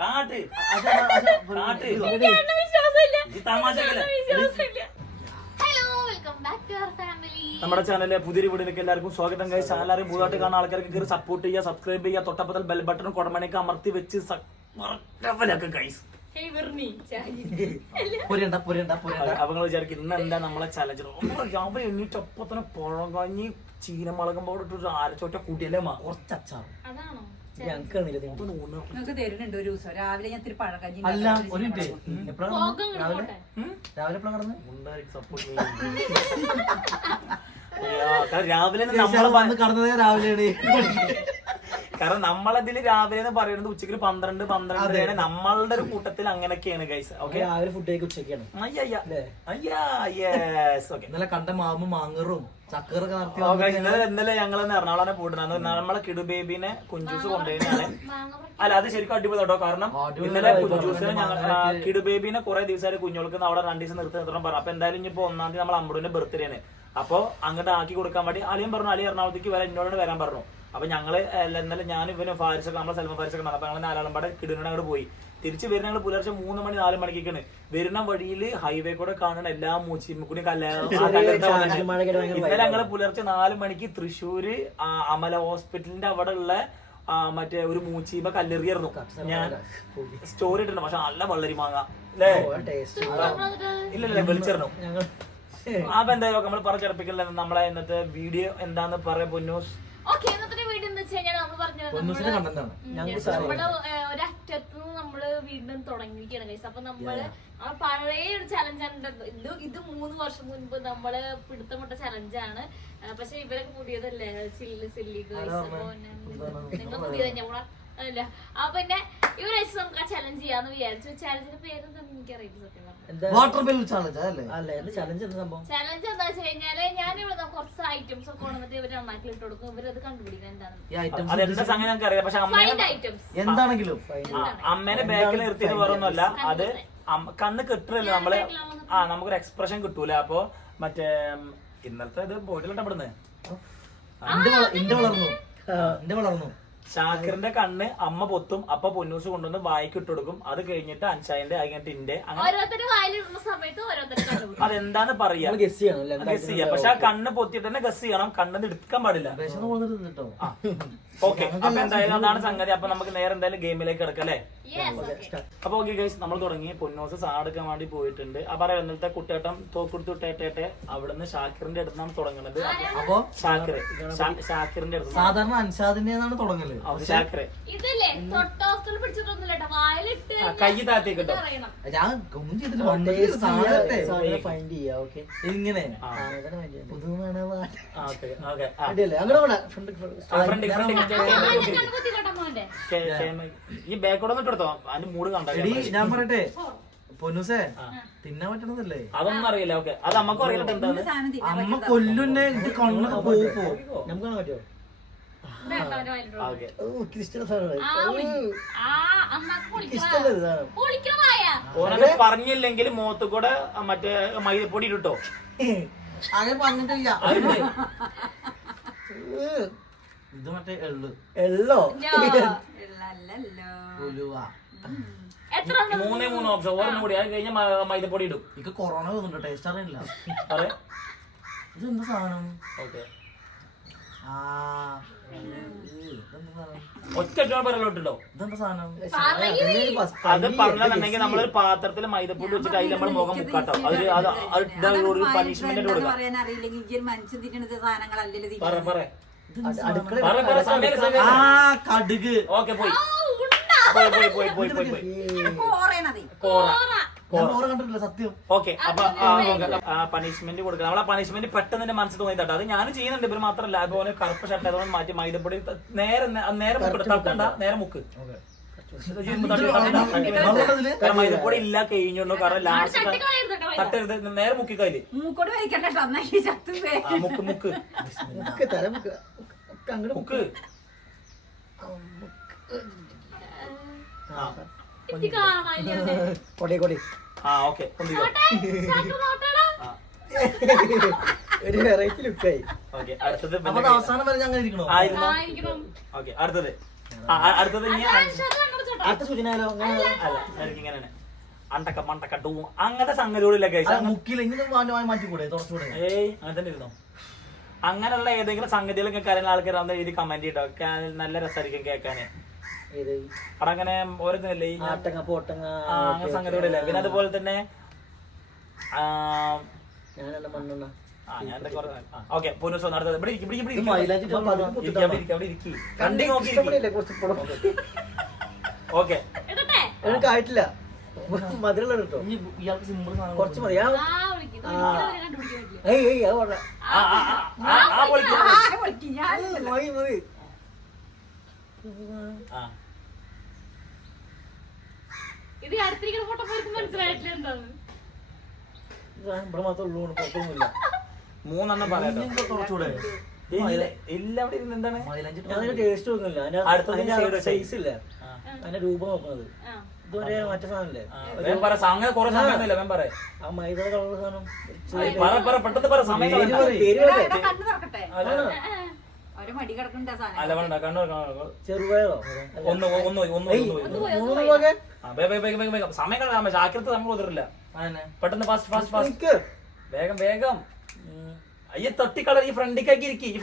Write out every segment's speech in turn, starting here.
കാട്ട്. അത് അത് കാട്ട്. എനിക്കാണ് വിശ്വാസമില്ല. ഈ തമാശക്കല്ലേ? Hello welcome back to our family നമ്മുടെ ചാനലിലെ പുതിയ വീഡിയോയിലേക്ക് എല്ലാവർക്കും സ്വാഗതം കഴിച്ച് എല്ലാവരും പുതുതായിട്ട് കാണുന്ന ആൾക്കാർക്ക് കയറി സപ്പോർട്ട് ചെയ്യുക സബ്സ്ക്രൈബ് ചെയ്യുക. തൊട്ടപ്പത്തിൽ ബെൽ ബട്ടൺ കുടമണിക്ക് അമർത്തി വെച്ച് അവങ്ങൾ വിചാരിക്കും ഇന്ന് എന്താ നമ്മളെ ചലഞ്ചർ രാവിലെ എണ്ണീറ്റൊപ്പത്തിന് പുഴം കഞ്ഞി ചീനമുളകും പൗഡർ ഇട്ടൊരു ആരച്ചോട്ട ആരച്ചോറ്റ കൂട്ടിയല്ലേ കുറച്ച് അച്ചാറ്. നിങ്ങൾക്ക് തരുന്നുണ്ട് ഒരു ദിവസം. രാവിലെ ഞാൻ ഇത്തിരി പഴക്കഞ്ഞി അല്ല ഒരു രാവിലെ? രാവിലെ. രാവിലെ നമ്മളെ നമ്മൾ വന്ന് കടന്നതേ രാവിലെയാണ്. കാരണം നമ്മളതിൽ രാവിലെ എന്ന് പറയുന്നത് ഉച്ചയ്ക്ക് പന്ത്രണ്ട് പന്ത്രണ്ട് നമ്മളുടെ ഒരു കൂട്ടത്തിൽ അങ്ങനെയൊക്കെയാണ് ഗൈസ് ഓക്കെ രാവിലെ ഫുഡ് കഴിക്കും ഉച്ചയ്ക്കാണ്. അയ്യ അല്ലേ? അയ്യാ യെസ് ഓക്കെ ഇന്നലെ കണ്ട മാവും മാങ്ങറും ഇന്നലെ ഞങ്ങൾ എറണാകുളം പോയിട്ടുണ്ട്. നമ്മളെ കിടു ബേബിനെ കുഞ്ചൂസ് കൊണ്ടുപോയിട്ടാണ് അല്ല അത് ശരിക്കും അടിപൊളി കേട്ടോ. കാരണം ഇന്നലെ കുഞ്ചൂസിനെ. ഞങ്ങൾ കിടുബേബിനെ കിടു ബേബിനെ കുറെ ദിവസമായിട്ട് കുഞ്ഞോൾക്ക് അവിടെ രണ്ടു ദിവസം നിർത്തി നിർത്തണം പറഞ്ഞു. അപ്പൊ എന്തായാലും ഇനിയിപ്പോ ഒന്നാം തീയതി നമ്മൾ അമ്പടുവിന്റെ ബർത്ത്ഡേ ആണ് അപ്പൊ അങ്ങോട്ട് ആക്കി കൊടുക്കാൻ വേണ്ടി അലിയും പറഞ്ഞു അലി എറണാകുളത്തേക്ക് വരാൻ എന്നോട് വരാൻ പറഞ്ഞു. അപ്പൊ ഞങ്ങൾ ഇന്നലെ ഞാൻ ഇവന് ഫാരിസൊക്കെ നമ്മളെ സെൽഫ ഫാരിസൊക്കെ അപ്പൊ ഞങ്ങൾ നാലാളും പാടെ കിടുന്നോട് അങ്ങോട്ട് പോയി. തിരിച്ച് വരുന്ന ഞങ്ങൾ പുലർച്ചെ മൂന്ന് മണി നാല് മണിക്കൊക്കെയാണ്. വരുന്ന വഴിയിൽ ഹൈവേ കൂടെ കാണുന്ന എല്ലാ മൂച്ചിയും കല്യാണം ഇന്നലെ ഞങ്ങൾ പുലർച്ചെ നാല് മണിക്ക് തൃശ്ശൂര് അമല ഹോസ്പിറ്റലിന്റെ അവിടെ ഉള്ള മറ്റേ ഒരു മൂച്ചീമ കല്ലെറിയായിരുന്നു. ഞാൻ സ്റ്റോറി ഇട്ടിട്ടുണ്ട് പക്ഷെ നല്ല വള്ളരി മാങ്ങ. അല്ലേ? ടേസ്റ്റ് ഇല്ല ഇല്ല വിളിച്ചിരുന്നു. അപ്പൊ എന്തായാലും നമ്മൾ പറഞ്ഞിറപ്പിക്കില്ല നമ്മളെ ഇന്നത്തെ വീഡിയോ എന്താന്ന് പറയാ പൊന്നൂസ്. ഓക്കെ ഇന്നത്തെ വീട് എന്ന് വെച്ച് കഴിഞ്ഞാൽ നമ്മൾ പറഞ്ഞത് നമ്മുടെ ഒരറ്റത്ത് നമ്മൾ വീണ്ടും തുടങ്ങിയിരിക്കുകയാണ് ഗൈസ് അപ്പൊ നമ്മൾ ആ പഴയ ഒരു ചലഞ്ചാണ് ഇത് ഇത് മൂന്ന് വർഷം മുൻപ് നമ്മൾ പിടുത്തമിട്ട ചലഞ്ചാണ് പക്ഷെ ഇവരൊക്കെ പുതിയതല്ലേ? സില്ലി സില്ലി ഗൈസ് അപ്പൊ നിങ്ങൾ പുതിയതന്നെ അല്ല അപ്പൊ പിന്നെ ഇവർ വെച്ച് നമുക്ക് ആ ചലഞ്ച് ചെയ്യാന്ന് വിചാരിച്ചു. ചലഞ്ചിന്റെ പേരെന്താന്ന് എനിക്കറിയില്ല സത്യം പറഞ്ഞു. വാട്ടർ ബിൽ ചാലഞ്ച് അതല്ലേ? അല്ല എന്ത് ചലഞ്ച് എന്താ സംഭവം? ചലഞ്ച് എന്താ വെച്ച് കഴിഞ്ഞാൽ ഞാൻ ഇവിടെ കുറച്ച് ഐറ്റംസ് ഒക്കെ കൊണ്ടുവന്നിട്ട് ഇവർ നന്നാക്കി ഇട്ട് കൊടുക്കും. ഇവരത് കണ്ടുപിടിക്കുന്നത് എന്താണ് ഈ ഐറ്റംസ് അതെന്താ സംഗതി അറിയാം പക്ഷെ അമ്മേനെ ഫൈൻഡ് ഐറ്റംസ് എന്താണെങ്കിലും. അമ്മേനെ ബാക്കിൽ നിർത്തിയിട്ട് വേറൊന്നുമല്ല. അത് അമ്മ- കണ്ണ് കിട്ടില്ല നമ്മൾ ആ നമുക്കൊരു എക്സ്പ്രഷൻ കിട്ടൂല. അപ്പൊ മറ്റേ ഉം, ഇന്നലത്തെ ഇത് ബോട്ടിലിട്ട് ഇവിടുന്ന്. വളർന്നു. വളർന്നു. ഷാക്കിറിന്റെ കണ്ണ് അമ്മ പൊത്തും അപ്പ പൊന്നൂസ് കൊണ്ടുവന്ന് വായിക്ക് ഇട്ട് കൊടുക്കും. അത് കഴിഞ്ഞിട്ട് അൻഷായന്റെ കഴിഞ്ഞിട്ട് ഇന്റെ. അങ്ങനെ കണ്ടുപിടിക്കും അതെന്താന്ന് പറയാ. ഗസ് ചെയ്യണം ഗസ് ചെയ്യാം. പക്ഷെ ആ കണ്ണ് പൊത്തിട്ട് തന്നെ ഗസ് ചെയ്യണം. കണ്ണെന്ന് എടുക്കാൻ പാടില്ല. ഓക്കെ. അപ്പൊ എന്തായാലും അതാണ് സംഗതി. അപ്പൊ നമുക്ക് നേരെ എന്തായാലും ഗെയിമിലേക്ക് കിടക്കാം അല്ലേ? അപ്പൊ ഓക്കെ ഗൈസ് നമ്മൾ തുടങ്ങി. പൊന്നോസ് സാടെടുക്കാൻ വേണ്ടി പോയിട്ടുണ്ട്. അപ്പൊ പറയാം ഇന്നലത്തെ കുട്ടേട്ടം തോക്കെടുത്ത് ഇട്ടേട്ടെ അവിടുന്ന് ഷാക്കിറിന്റെ അടുത്താണ് തുടങ്ങുന്നത് അപ്പൊ? ഷാക്കിർ ഷാക്കിറിന്റെ അടുത്ത് സാധാരണ അൻഷാദിന്റെ തുടങ്ങൽ. ഇതല്ലേ? തൊട്ടോസ്തൽ പിടിച്ചിട്ടൊന്നുമില്ല കേട്ടോ വായിലിട്ട് കൈ താത്തി കിട്ടും. ഞാൻ ഒന്നും ചെയ്തിട്ട് വന്നിട്ട് സാധനത്തെ ഫൈൻഡ് ചെയ്യാ ഓക്കെ ഇങ്ങനെ ഈ ബാക്കോടെ ഇട്ടോ അതിന്റെ മൂഡ് കണ്ടോ? എടി ഞാൻ പറയട്ടെ. പൊന്നൂസേ തിന്നാൻ പറ്റണതല്ലേ? അതൊന്നും അറിയില്ല ഓക്കെ. അത് അമ്മക്കും അറിയില്ല അമ്മ കൊല്ലുന്നെ ഇത് കണ്ണൊക്കെ പോകും പോ നമുക്ക് കാണാൻ പറ്റുമോ? പറഞ്ഞില്ലെങ്കിൽ മുഖത്ത് കൂടെ മറ്റേ മൈദപ്പൊടി ഇട്ടോ അങ്ങനെ പറഞ്ഞിട്ടില്ല. അതുണ്ട് ഇത് മറ്റേ എള്ളു. എള്ളോ? ഉലുവ? മൂന്നേ മൂന്ന് ഓപ്ഷൻ ഓരോന്നും കൂടി. അത് കഴിഞ്ഞാൽ മ- മൈദപ്പൊടി ഇടും. എനിക്ക് കൊറോണ വന്നിട്ടുണ്ട് ടേസ്റ്റ് അറിയില്ല. അതെ ഇത് എന്താ സാധനം? ഓക്കെ. ഇതെന്താ സാധനം ഒറ്റ പറയലോട്ടോ ഇതെന്താ സാധനം? അത് പറഞ്ഞിട്ടുണ്ടെങ്കിൽ നമ്മളൊരു പാത്രത്തിൽ മൈദപ്പൊടി വെച്ചിട്ട് അതിൽ നമ്മൾ മുഖം മുക്കാട്ടോ. അത് അത് ഒരു പണിഷ്മെന്റ് കൊടുക്കാം. പറ പറ. അടുക്കള പറ പറ സമയം ആ കടുക്. ഓക്കെ പോയി. പോയി പോയി പോയി പോയി പോയി പോയി. കോറ. കണ്ടിട്ടില്ല സത്യം. ഓക്കെ അപ്പൊ പണിഷ്മെന്റ് കൊടുക്കണം. നമ്മളെ പണിഷ്മെന്റ് പെട്ടെന്ന് എന്റെ മനസ്സിൽ തോന്നി തട്ടാ അത് ഞാൻ ചെയ്യുന്നുണ്ട്. ഇവർ മാത്രമല്ല അതുപോലെ കറുപ്പ് ഷർട്ട് അതുപോലെ മാറ്റി മൈദപ്പൊടി നേരെ നേരെ മുക്ക് തട്ടണ്ട. നേരെ മുക്ക്. കാരണം മൈദപ്പൊടി ഇല്ല കഴിഞ്ഞുള്ളൂ. കാരണം ലാസ്റ്റ്. തട്ടരുത്. നേരെ മുക്കി കയ്യിൽ. മൂക്കോട് മുക്ക് മുക്ക്. തരാം ഒക്കെ മുക്ക് ആ കൊടി കൊടി ആ ഓക്കെ ഒരു വെറൈറ്റി ലുക്കായി അടുത്തത് അവസാനം വരെ ഞങ്ങൾ ഇരിക്കണോ? ആയിരുന്നു ആയിരിക്കണം. ഓക്കെ അടുത്തത്. അടുത്തത് അടുത്ത സൂചനയാലോ അല്ല. അണ്ടക്ക മണ്ടക്ക ഡൂ അങ്ങനത്തെ ഇങ്ങനെ മാറ്റി മാറ്റിക്കൂടെ? തുറച്ചുകൂടെ ഏയ് അങ്ങനെ തന്നെ ഇരുന്നോ? അങ്ങനെയുള്ള ഏതെങ്കിലും സംഗതികളൊക്കെ കാര്യങ്ങൾ ആൾക്കാർ എഴുതി കമന്റ് ചെയ്തോ നല്ല രസമായിരിക്കും കേൾക്കാന്. അവിടെ അങ്ങനെ ഓരോന്നില്ലേ ഈ ആട്ടങ്ങ പോട്ടങ്ങ അങ്ങനെ സംഗതികളില്ല പിന്നെ അതുപോലെ തന്നെ ആ, ഞാനെണ്ണ മണ്ണെണ്ണ. ആ, ഞാൻ ഓക്കെ മതി. കുറച്ച് മധുരമുള്ള കേട്ടോ. മതി. ഞാൻ ഇത് അടുത്തിരിക്കുന്ന ഫോട്ടോ പോലും മനസ്സിലായിട്ടില്ല എന്താണ് ഇവിടെ മാത്രമേ ഉള്ളൂ കുഴപ്പമൊന്നുമില്ല മൂന്നെണ്ണം അവിടെ ഇരുന്ന് എന്താണ്? അതിന്റെ ടേസ്റ്റ് അതിന്റെ സൈസ് ഇല്ല. അതിന്റെ രൂപം നോക്കുന്നത്. ഇതുവരെ മറ്റേ പറ അങ്ങനെ കുറെ സമയമൊന്നുമില്ല ഞാൻ പറ. ആ മൈദ കളർ സാധനം. പറ പറ പെട്ടെന്ന് പറ സമയം ചെറുപയറോ? ഒന്ന് ഒന്ന് ഒന്ന് മൂന്ന് വക? സമയം ജാഗ്രത നമ്മൾ പെട്ടെന്ന് ഫാസ്റ്റ് ഫാസ്റ്റ് ഫാസ്റ്റ്. വേഗം വേഗം. അയ്യ തട്ടിക്കളർ ഈ ഇരിക്കി. ഈ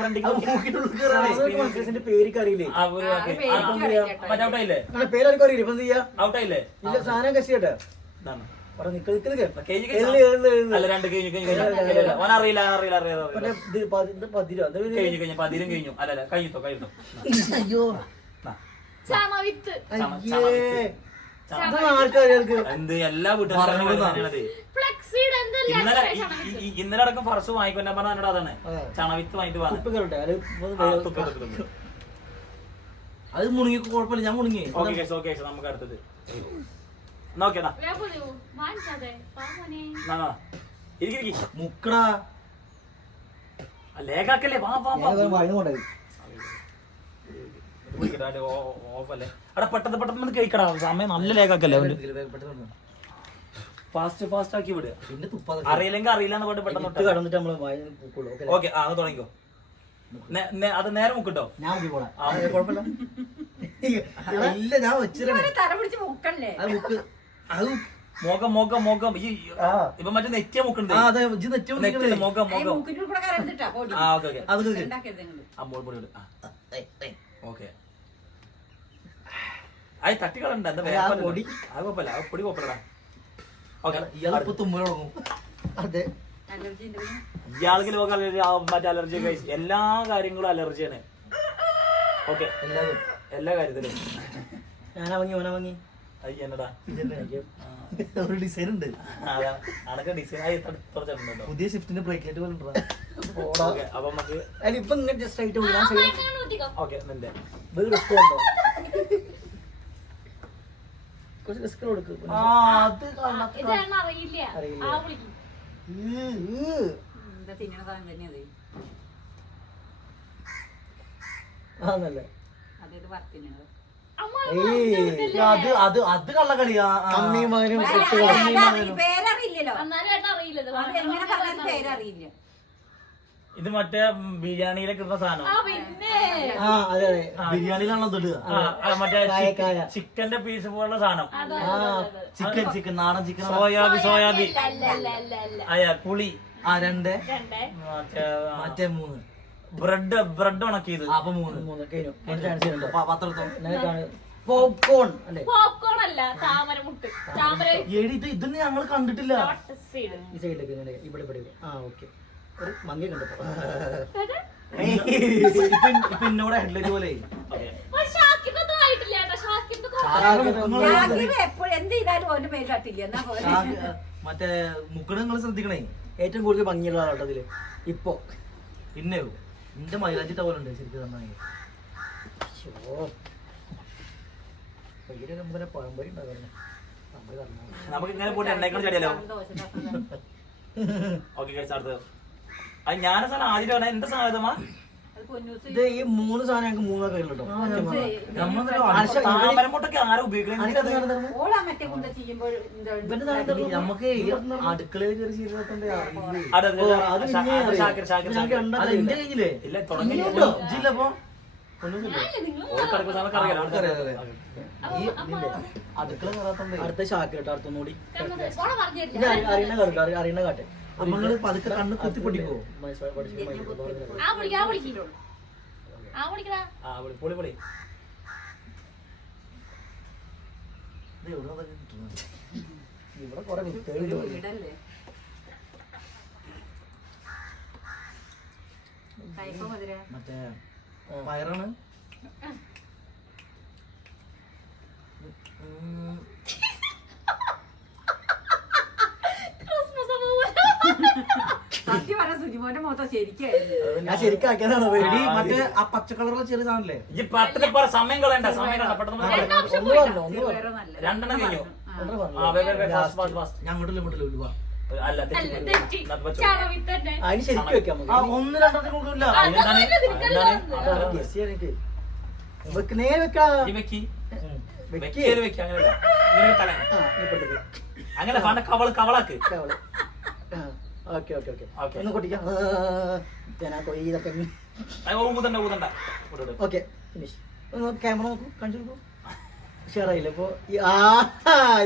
പേര് അറിയില്ലേ. മറ്റേ ഔട്ടായില്ലേ പേരൊക്കെ പേരാർക്കും ഇപ്പൊ എന്ത് ചെയ്യാ? ഔട്ടായില്ലേ ഇല്ല സാധനം കശിയട്ടെ. കഴിഞ്ഞു കഴിഞ്ഞു പതിരോ? എന്താ പേര്? കഴിഞ്ഞു കഴിഞ്ഞു. പതിരും കഴിഞ്ഞു. അല്ല അല്ല കഴിഞ്ഞിട്ടോ കഴിഞ്ഞിട്ടോ അയ്യോ. ചമവിത്ത് അയ്യേ. ഇത് ആർക്കറിയാം ഇത്? എന്ത് എല്ലാ വീട്ടുകാരും ഇന്നലെ അടക്കം ഫറസ് വാങ്ങിക്കൊണ്ടാ പറഞ്ഞ എന്നോട് അതാണ്. ചണവിത്ത് വാങ്ങിട്ട് അത് മുണുങ്ങി കുഴപ്പമില്ല. ഞാൻ മുണുങ്ങി. ഓക്കേ നമുക്ക് അടുത്തത്. പാമോനെ ഇരിക്കി മുക്കടാ. ലേഖാക്കല്ലേ? വാ വാ വാ. എടാ പെട്ടെന്ന് പെട്ടെന്ന് കഴിക്കടാ സമയം നല്ല ലേഖാക്കല്ലേ ഫാസ്റ്റ് ഫാസ്റ്റ് ആക്കി വിടുക പിന്നെ അറിയില്ലെങ്കിൽ അറിയില്ല എന്ന് പറഞ്ഞിട്ട് പെട്ടെന്ന് കടന്നിട്ട് പൂക്കുള്ളൂ. ഓക്കേ. ഓക്കെ ആ അത് തുടങ്ങിക്കോ. നേ- നേ- അത് നേരെ മുക്കിട്ടോ? ഞാൻ കുഴപ്പമില്ല. ഇല്ല ഞാൻ ഇവർ തല പിടിച്ച് മുക്കല്ലേ അത് മുക്ക്. അത് മുഖം മുഖം മുഖം ഈ ആ. ഇപ്പൊ മറ്റേ നെറ്റിയ മുക്കുണ്ട്. ആ അതെ ഇജ്ജ് നെറ്റ് നെറ്റില്ല മുഖം ഈ മുഖം മൂക്കിന്റെ കൂടെ കയറിട്ടാ ആ ഓക്കെ ഓക്കെ. അത് കേക്ക്. ആ മോൾ പൊടി ആ. ഓക്കെ. അത് തട്ടിക്കളണ്ട എന്താ അല്ല, ആ വേറെ പൊടി. അത് കുഴപ്പമില്ല. ആ പൊടി കുഴപ്പമില്ലടാ. ഓക്കെ ഇയാളിപ്പോ തുമ്മൽ തുടങ്ങും അതെ. അലർജി ഉണ്ട്? പിന്നെ. ഇയാൾക്ക് ലോക അലർജി ആ, മറ്റേ അലർജി എല്ലാ കാര്യങ്ങളും അലർജിയാണ്. ഓക്കെ. എല്ലാ കാര്യത്തിലും. ഞാനാ വാങ്ങി. ഒരു ഡിസൈൻ ഉണ്ട്. പുതിയ ഷിഫ്റ്റിന്റെ ബ്രേക്ക് ലൈറ്റ് പോലെ ഇപ്പൊ ഇങ്ങനെ ജസ്റ്റ് ആയിട്ട് വിടാൻ കുറച്ച് റിസ്ക് കൊടുക്കും. അറിയില്ല. തിന്നണ സാധനം തന്നെയത് ഏയ് അത് അത് അത് കള്ളക്കളിയാ സെറ്റ് പേരറിയില്ലല്ലോ. അത് പേരറിയില്ല. ഇത് മറ്റേ ബിരിയാണിയിലെ കിട്ടുന്ന സാധനം. ആ പിന്നെ. ആ അതെ അതെ. ബിരിയാണിയിലാണോ തൊടുക മറ്റേ. ചിക്കന്റെ പീസ് പോലുള്ള സാധനം. ആ. അതെ, അതെ, അതെ. ചിക്കൻ ചിക്കൻ നാടൻ ചിക്കൻ. സോയാബി സോയാബി അല്ല അല്ല അല്ല അല്ല. പുളി. ആ രണ്ട്. രണ്ടേ. മറ്റേ മറ്റേ മൂന്ന്. ബ്രെഡ് ബ്രെഡ് ഉണക്കിയത് അപ്പൊ മൂന്ന്. മൂന്ന്. കഴിഞ്ഞു. ഒരു ചാൻസ് പോപ്കോൺ അല്ലേ? പോപ്കോൺ അല്ല താമരമുട്ട് താമര എടി ഇത് ഇതൊന്നും ഞങ്ങൾ കണ്ടിട്ടില്ല. ഈ സൈഡിലേക്ക് ഇങ്ങനെ ഇവിടെ ഇവിടെ. ആ ഓക്കെ. ഒരു മങ്ങി കണ്ടപ്പോ ഇപ്പൊ. എന്നോട് ഹെഡ്ലൈറ്റ് പോലെ മറ്റേ മുക്കട് നിങ്ങൾ ശ്രദ്ധിക്കണേ? ഏറ്റവും കൂടുതൽ ഭംഗിയുള്ള ആളാട്ടതിൽ ഇപ്പൊ. പിന്നെയോ നിന്റെ മൈലാജി പോലെ ഉണ്ട് ശരിക്കും നമുക്ക് പഴംപൊരി കറങ്ങാം നമുക്ക് ഇങ്ങനെ പോയിട്ട് എണ്ണേക്കണം ചെടിയല്ലോ ഓക്കെ കഴിച്ച അടുത്തത്. അത് ഞാൻ സാധനം ആദ്യം എന്റെ എന്താ സാധനമാ ഇത് ഈ മൂന്ന് സാധനം ഞങ്ങൾക്ക് മൂന്ന് ആരും നമുക്ക് അടുക്കളയിൽ കയറി എന്റെ കയ്യിലേ ഇല്ല? അടുക്കള കയറാത്തോണ്ടേ. അടുത്ത ഷാക്കിലോട്ട് അടുത്തൊന്നുകൂടി അറിയണ കാട്ടെ അറിയണ കാട്ടെ. നിങ്ങൾ പതുക്കെ കണ്ണ് കുത്തി പൊടിക്കോ ആ വിളിക്ക ആ വിളിക്കും. ആ വിളിക്കടാ ആ പൊളി പൊളി. ഇത് എവിടുന്നാ ഇതൊക്കെ കിട്ടുന്നത്? ഇവിടെ കുറെ വിത്തുകൾ വീടല്ലേ? കയ്പ മധുര? മറ്റേ പയറാണ്? ഉം. സത്യം പറഞ്ഞ സുജിമോന്റെ മൊത്തം ശരിക്കായിരുന്നു ഞാൻ ശരിക്കും ആക്കിയതാണ്. അത്. എടി മറ്റേ ആ പച്ച കളറുള്ള ചെറിയ സാധനല്ലേ? ഈ പറ സമയം കളയണ്ട. സമയം കളയണ്ട. പെട്ടെന്ന് ഒന്ന് ഒന്ന് വേറെ രണ്ടെണ്ണം കഴിഞ്ഞു. ഒന്ന് ആ വേ വേ വേ ഫാസ്റ്റ് ഫാസ്റ്റ് ഫാസ്റ്റ് ഞാൻ അങ്ങോട്ടില്ല ഇങ്ങോട്ടില്ല ഉലുവ. അല്ല അല്ല തെറ്റി. തെറ്റി എന്നാ വെച്ചോ. ചാവി തന്നെ അതിന് ശരിക്കും വെക്കാം ആ നമുക്ക് ഒന്ന് കൊടുക്കില്ല. ആ, എന്താണ്? അതൊന്നും ഇതിനകത്തല്ല വന്നത്. അതാണ് guess ചെയ്യാൻ എനിക്ക്. വെക്ക് നേരെ വെക്കാ. ഈ വെക്കി. വെക്ക് അങ്ങനെ ഇല്ല. ഇങ്ങനെ തല ആ അങ്ങനെ കവൾ കവളാക്ക്. കവൾ. Okay okay okay okay. ഒന്ന് കൊട്ടിക്കാം ഇതൊക്കെ. അത് ഊതണ്ട ഊതണ്ട. ഓക്കെ ഫിനിഷ് ഒന്ന് ക്യാമറ നോക്കൂ കാണിച്ചു നോക്കൂ ഷെയറായില്ല ഇപ്പോ? ആ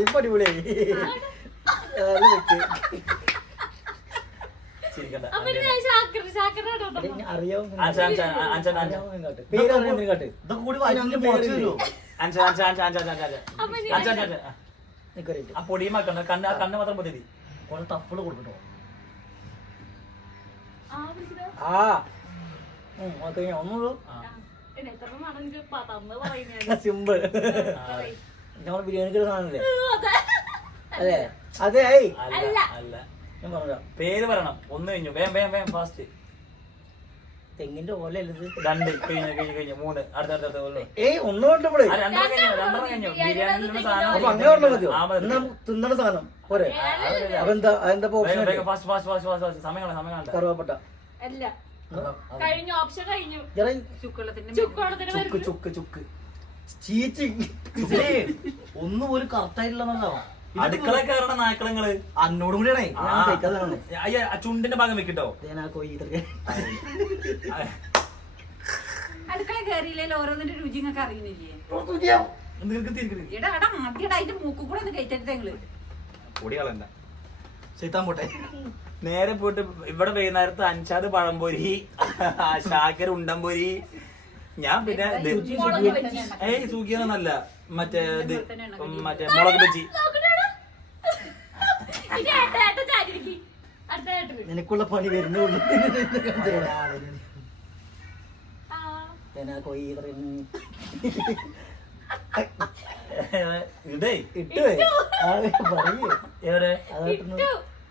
ഇപ്പൊ അടിപൊളിയായി. പൊടിയുമാക്കണ്ട കണ്ണ് കണ്ണ് മാത്രം പൊതി കുറച്ച് ടഫുകൾ കൊടുക്കട്ടോ. ആ. ഒന്നുള്ളൂ സിമ്പിൾ നമ്മൾ ബിരിയാണിക്ക് സാധനല്ലേ അതെ അതെ ഞാൻ പറഞ്ഞ പേര് പറയണം. ഒന്ന് കഴിഞ്ഞു. വേം വേം വേം ഫാസ്റ്റ് തെങ്ങിന്റെ ഓല അല്ലത് രണ്ട് കഴിഞ്ഞു കഴിഞ്ഞു കഴിഞ്ഞ മൂന്ന്. അടുത്ത അടുത്ത കൊല്ലം ഏയ് ഒന്നും കൊണ്ടപ്പോഴേ രണ്ടെണ്ണം കഴിഞ്ഞു രണ്ടെണ്ണം കഴിഞ്ഞു. സാധനം അങ്ങനെ പറഞ്ഞാൽ മതിയോ. തിന്നണ സാധനം. പോരെ. അപ്പൊ എന്താ അതെന്താ ഓപ്ഷൻ വേഗം വേഗം ഫാസ്റ്റ് ഫാസ്റ്റ് ഫാസ്റ്റ് ഫാസ്റ്റ് സമയം കളയാം, സമയം കളയണ്ട. അല്ല. കഴിഞ്ഞ ഓപ്ഷൻ കഴിഞ്ഞു. ചുക്ക് ചുക്ക് ചുക്ക്. ഒന്നും ഒരു കറക്റ്റ് ആയിട്ടില്ലെന്നല്ലോ അടുക്കള കയറണ നായ്ക്കളങ്ങൾ? അന്നോടും കൂടിയാണേ. അയ്യ ആ ചുണ്ടിന്റെ ഭാഗം വെക്കിട്ടോ അടുക്കള കയറിയില്ലല്ലോ ഓരോന്നിന്റെ രുചി നിങ്ങൾക്ക് അറിയുന്നില്ലേ? എടാ എടാ ആദ്യമായിട്ട് അതിന്റെ മൂക്കും കൂടെ ഒന്ന് കഴിച്ചിട്ട് നിങ്ങൾ പൊടി കളയണ്ട ചെയ്താൻ പോട്ടെ. നേരെ പോയിട്ട് ഇവിടെ വൈകുന്നേരത്ത് അഞ്ചാത് പഴംപൊരി ശാക്കര ഉണ്ടംപൊരി. ഞാൻ പിന്നെ ഏയ് സൂക്കിയൊന്നല്ല മറ്റേ ഇത് മറ്റേ മുളക് ബജി എവിടെ പണി വരുന്നുള്ളൂ.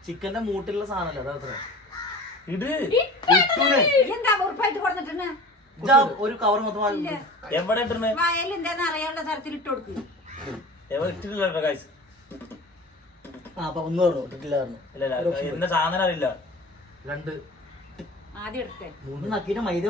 ചിക്കന്റെ മൂട്ടിലുള്ള സാധനല്ലേ അതാ ഇട്. ഒരു കവർ മൊത്തം എവിടെ ഇട്ടിരുന്ന്? വയൽ എന്താന്ന് അറിയാനുള്ള തരത്തിൽ ഇട്ട് കൊടുക്ക്. ഇട്ടിട്ടില്ല ആ അപ്പൊ ഒന്ന് പറഞ്ഞു ഇട്ടിട്ടില്ല പറഞ്ഞു. ഇല്ല ഇല്ല എന്ന സാധനം അറിയില്ല. രണ്ട്. ആദ്യം എടുത്തേ. മൂന്ന് നക്കിട്ട് മൈദ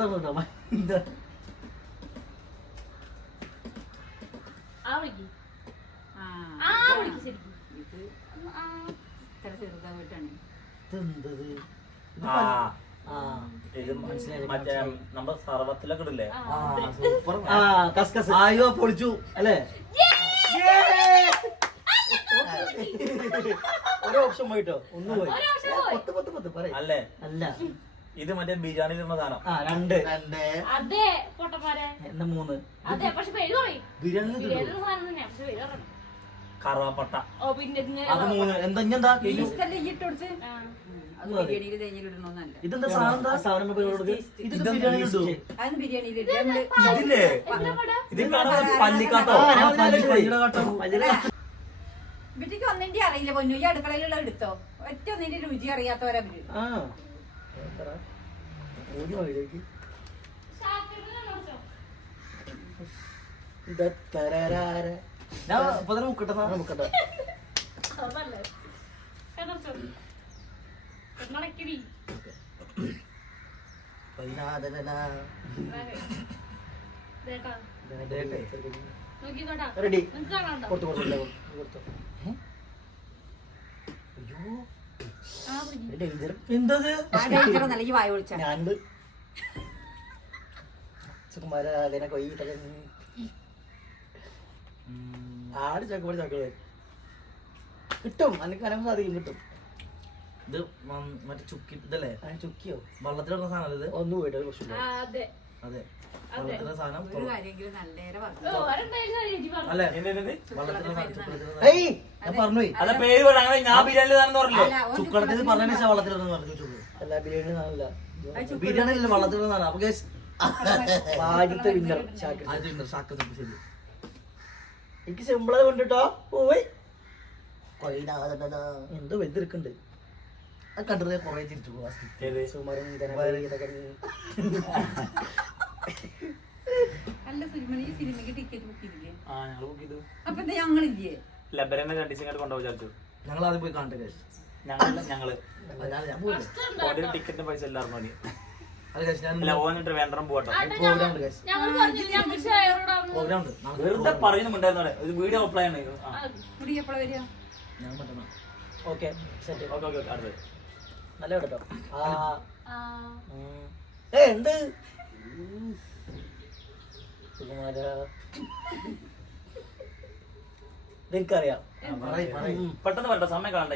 കസ്കസ്. പൊളിച്ചു. അല്ലേ? ഒരു ഓപ്ഷൻ പോയിട്ടോ? ഒന്ന് പോയി. ഒരു option പോയി. പത്ത് പത്ത് പത്ത് പറ അല്ലേ? അല്ല. ഇത് മറ്റേ ബിരിയാണിയിൽ ഇരുന്ന സാധനം. ആ രണ്ട്. രണ്ടേ. അതെ പൊട്ടന്മാരെ. എന്താ മൂന്ന്? അതെ പക്ഷെ പേര് പറയും. ബിരിയാണി സാധനം പക്ഷെ പേര് പറയണം. കറുവാപ്പട്ട. ഓ പിന്നെ അപ്പൊ മൂന്ന്. എന്താ ഇഞ്ഞെന്താ ഇതെന്താ സാധനം? സാധനം ബിരിയാണി ഇതില്ലേ? ഇത് കാണാൻ പല്ലിക്കാട്ടോ വീട്ടിക്ക് ഒന്നിന്റെ അറിയില്ല പൊന്നു. ഈ അടുക്കളയിലുള്ള എടുത്തോ? ഒറ്റ ഒന്നിന്റെ രുചി അറിയാത്തവരാ? കണ്ണടയ്ക്കടി. പതിനാദനാ. റെഡി. നിങ്ങക്ക് കാണാണ്ടോ? കൊടുത്തു കൊടുത്തു കൊടുത്തു അയ്യോ. എന്തത്? ഞാനുണ്ട് സുകുമാര അതിനെ കൊയ്യ് ആട് ചക്കോട് ചക്കൾ കിട്ടും. അനക്ക് അനക്ക് അധികം കിട്ടും. ഇത് മറ്റേ ചുക്കി ഇതല്ലേ? ചുക്കിയോ? വള്ളത്തിലിടുന്ന സാധനം ഇത്? ഒന്ന് പോയിട്ട് കുറച്ച് അതെ. അതെ. സാധനം പറഞ്ഞു പറഞ്ഞു. അല്ലേ? സാധനം ഏയ് ഞാൻ പറഞ്ഞു. അല്ല പേര് വേണം അങ്ങനെ ഞാൻ ബിരിയാണി താനെന്ന് പറഞ്ഞില്ലേ? അല്ല, ഓൻ ചുക്കടത്തിൽ പറഞ്ഞ ശേഷം വള്ളത്തിലിടുന്ന പറഞ്ഞു ചുക്ക്. അല്ല ബിരിയാണി സാധനല്ല. ബിരിയാണി അല്ലേ വള്ളത്തിലുള്ള സാധനം. അപ്പൊ ആദ്യത്തെ വിന്നർ ഷാക്കിർ ആദ്യം ഉണ്ട്, ഷാക്ക് ചുക്ക് ശരി. എനിക്ക് സിമ്പിളത് കൊണ്ടിട്ടോ. പോയി എന്തോ വലുതെടുക്കണ്ട് അത് കണ്ടത് കൊറേ ചിരിച്ചു സുമാരൻ അല്ല സിനിമ ഈ സിനിമയ്ക്ക് ടിക്കറ്റ് ബുക്ക് ചെയ്തില്ലേ? ആ ഞങ്ങൾ ബുക്ക് ചെയ്തു. അപ്പൊ എന്താ ഞങ്ങളില്ലേ? ലബരനെ രണ്ടു ദിവസം കൊണ്ടുപോയി വിചാരിച്ചു. ഞങ്ങൾ ആദ്യം പോയി കാണട്ടെ. ഞങ്ങളല്ല ഞങ്ങൾ പോയില്ലേ ടിക്കറ്റിന്റെ പൈസ എല്ലാവർക്കും മതി വെറുതെ പറയുന്നുണ്ടായിരുന്നു ഇത് വീഡിയോ അപ്ലൈ ആണ്. ഓക്കെ സെറ്റ് ഓക്കെ ഓക്കെ അടുത്തത്. നല്ല കേട്ടോ. ആ ആ, ഏ എന്ത്? എനിക്കറിയാം. പെട്ടെന്ന് പറഞ്ഞ സമയം കാണണ്ട?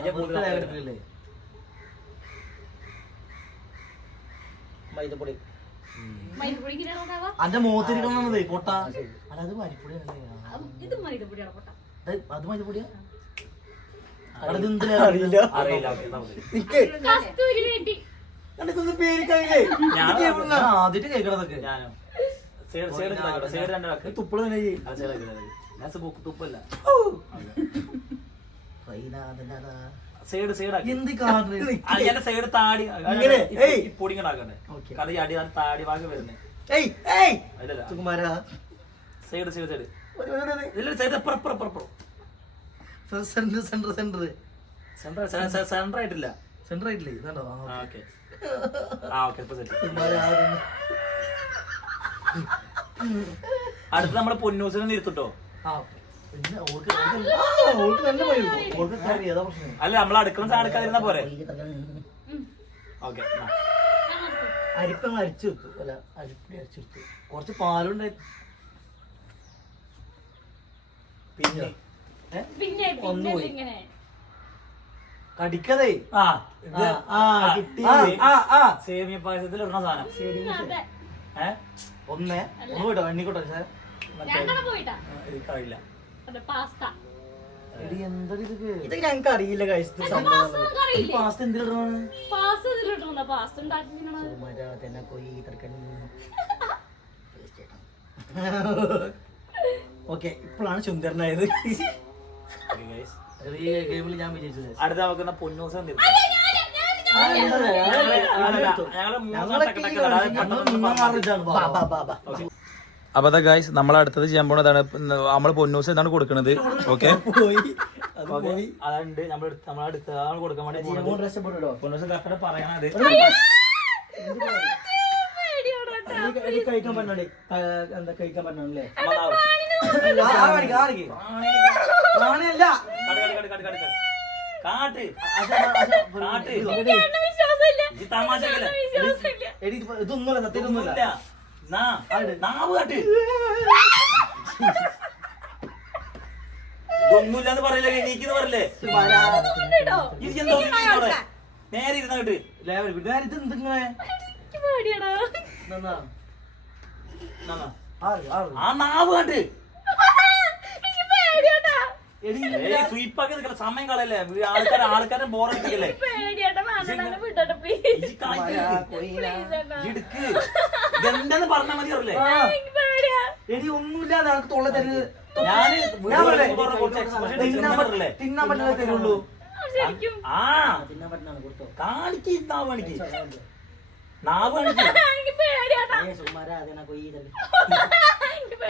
മൈദപ്പൊടി? അന്റെ മുഖത്തിരിക്കണത് കൊട്ട അല്ല അത് പൊട്ടാ? അത് മരിപ്പൊടിയാ അറിയില്ല. അറിയില്ല? എനിക്കൊന്നും ഞാൻ ആദ്യമായിട്ട് കേൾക്കണതൊക്കെ. ഞാനും? തുപ്പള തുപ്പല്ല. സൈഡ് സൈഡ് സൈഡ് താടി അടി താടി ഭാഗം വരുന്നേ. സൈഡ് സൈഡ് സൈഡ് ഇല്ല സൈഡ് അപ്പുറം അപ്പുറം അപ്പുറം center center center center center ആയിട്ടില്ല. സെന്റർ ആയിട്ടില്ലേ? ഓക്കേ. ആ ഓക്കെ. അടുത്ത് നമ്മൾ പൊന്നൂസിനെ നിർത്തിട്ടോ അല്ല നമ്മൾ അടുക്കള സാധനക്കാതിരുന്ന പോരെ? ഓക്കെ അരിപ്പം അരിച്ചു വെക്കും അല്ല അരിപ്പൊടി അരിച്ചു വെക്കും കുറച്ച് പാലുണ്ടായി പിന്നെ. ഒന്ന് പോയി. കടിക്കതേ. ആ ഇത് ആ, കിട്ടി. ആ ആ ആ സേമിയ പായസത്തിൽ ഇടുന്ന സാധനം. അതെ ഏഹ് ഒന്നേ ഒന്ന് വിട്ടോ എണ്ണിക്കോട്ടെ സാർ ഞങ്ങളെ പോയിട്ടാ. എനിക്കറിയില്ല അതെ പാസ്ത. എടി ഇത്? ഞങ്ങൾക്ക് അറിയില്ല കഴിച്ചത് പാസ്ത സംഭവം നമുക്ക് അറിയില്ലേ. പാസ്ത എന്തിനാണ് ഓക്കെ ഇപ്പോഴാണ് സുന്ദരനായത്. Okay, guys. അടുത്ത വെക്കുന്ന പൊന്നൂസം. അപ്പൊ അതാ ഗായ്സ് നമ്മൾ അടുത്തത് ചെയ്യാൻ പോണതാണ് നമ്മൾ പൊന്നൂസ് എന്താണ് കൊടുക്കണത് ഓക്കെ അതുണ്ട് നമ്മൾ നമ്മളടുത്ത് കൊടുക്കാൻ വേണ്ടി പൊന്നൂസം കറക്റ്റ് പറയണത് ഇത് കഴിക്കാൻ പറ്റണേ എന്താ കഴിക്കാൻ പറ്റണല്ലേ കാട്ട്, കാട്ട്, കാട്ട്, കാട്ട്, കാട്ട്. ഇത് വിശ്വാസമില്ല. എടി, ഇത് ഇതൊന്നുമല്ല സത്യം ഇതൊന്നുമല്ല. ഇല്ല. നാ, നാവ് കാട്ട്. ഇതൊന്നുമില്ലാന്ന് പറയില്ലേ എണീക്കെന്ന് പറയില്ലേ? കേട്ടോ ഇത് എന്താ നേരെ ഇരുന്ന കേട്ട് പിന്നെ ഇത് എന്തിങ്ങനെ എന്നാ ആ നാവ് കാട്ട് എനിക്ക് പേടിയാട്ടാ എടി ഏയ് സ്വീപ്പാക്കി നിൽക്കല സമയം കളയല്ലേ? ആൾക്കാരെ ആൾക്കാരെ ബോറടിപ്പിക്കല്ലേ എടുക്ക് ഇതെന്താന്ന് പറഞ്ഞാ മതി അറിയില്ലേ? എടി ഒന്നുമില്ല നിനക്ക് തൊള്ള തരുന്നത് ഞാൻ ഞാൻ കുറച്ച് expression തിന്നാൻ പറ്റുന്നത് തരുള്ളൂ ആ, തിന്നാൻ പറ്റുന്ന കൊടുത്തോ. കാണിക്ക് നാവ് കാണിക്ക്. നാവ് അതിനാ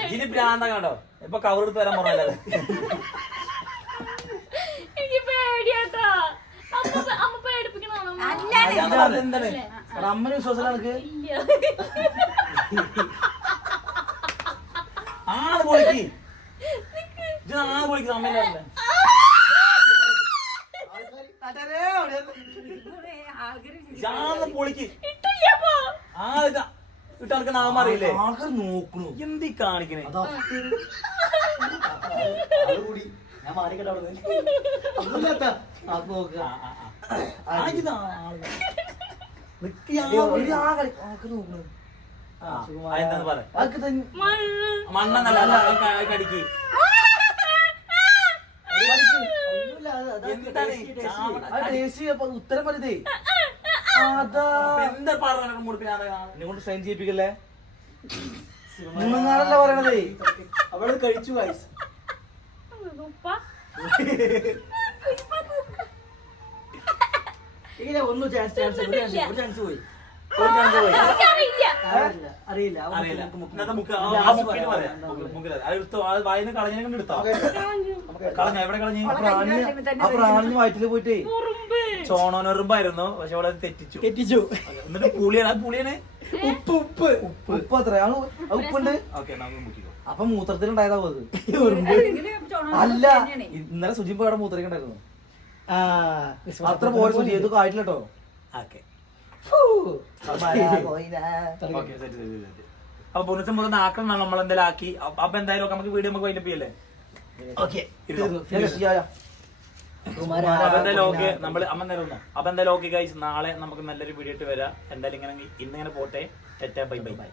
ഇതിന് ഭ്രാന്ത കണ്ടോ? ഇപ്പൊ കവർ എടുത്ത് വരാൻ പറഞ്ഞല്ലേ എനിക്ക് പേടിയാട്ടാ അമ്മ അമ്മ പേടിപ്പിക്കണോ എന്താണ് എടാ, അമ്മനെ വിശ്വാസം എനിക്ക് ആൾ പൊളിക്ക് ഇത് ആൾ പൊളിക്ക് ആൾ ഇട്ടാൾക്ക് നാമ അറിയില്ലേ ആൾക്കാർ നോക്കണു. എന്തി കാണിക്കണേ? ഞാൻ മാറിക്കട്ടെ അവിടെ നിന്ന്. അതൊന്നും മണ്ണെന്നല്ല കടിക്ക്. ഉത്തരം പറയുതേ എന്താ പറഞ്ഞു മുടിപ്പിനാണ് കൊണ്ട് സൈൻ ചെയ്യിപ്പിക്കല്ലേ? മൂന്നാറല്ല പറയണതേ? അവൾ കഴിച്ചു guys. ഇങ്ങനെ ഒന്നും ചാൻസ് ചാൻസ് ഒരു ചാൻസ് ഒരു ചാൻസ് പോയി. ഒരു ചാൻസ് അറിയില്ല അറിയില്ല. അറിയില്ല. ആ മുക്കിന് പറയാം. അത് എടുത്തോ അത് കൊണ്ട് എടുത്തോ? കളഞ്ഞ. എവിടെ കളഞ്ഞു? പോയിട്ടേ ചോണോനെറുമ്പായിരുന്നു പക്ഷെ അവളെ തെറ്റിച്ചു. തെറ്റിച്ചു. എന്നിട്ട് പുളിയാണ് ആ പുളിയാണ്? ഉപ്പ് ഉപ്പ്. ഉപ്പ്. ഉപ്പ് അത്രയാണ് ഉപ്പുണ്ട്. ഓക്കെ നമുക്ക് മുക്കിക്കോ. അപ്പൊ മൂത്രത്തിലുണ്ടായതാ ചോണ അല്ല ഇന്നലെ സുജിപ്പ് അവിടെ മൂത്രക്കുണ്ടായിരുന്നു അത്ര പോരെ സുജി ഇതൊക്കെ ആയിട്ടില്ല കേട്ടോ ഓക്കെ അപ്പൊ പൊന്നിച്ച മുതൽ ആക്കണം നമ്മൾ എന്തായാലും ആക്കി അപ്പൊ എന്തായാലും നമുക്ക് വീഡിയോ നമുക്ക് വൈൻഡപ്പ് ചെയ്യല്ലേ? ഓക്കേ. അപ്പൊ എന്തായാലും ഓക്കെ ഗൈസ് നാളെ നമുക്ക് നല്ലൊരു വീഡിയോ ഇട്ട് വരാം. എന്തായാലും ഇങ്ങനെ ഇന്നിങ്ങനെ പോട്ടെ. തെറ്റാ ബൈ. Bye bye.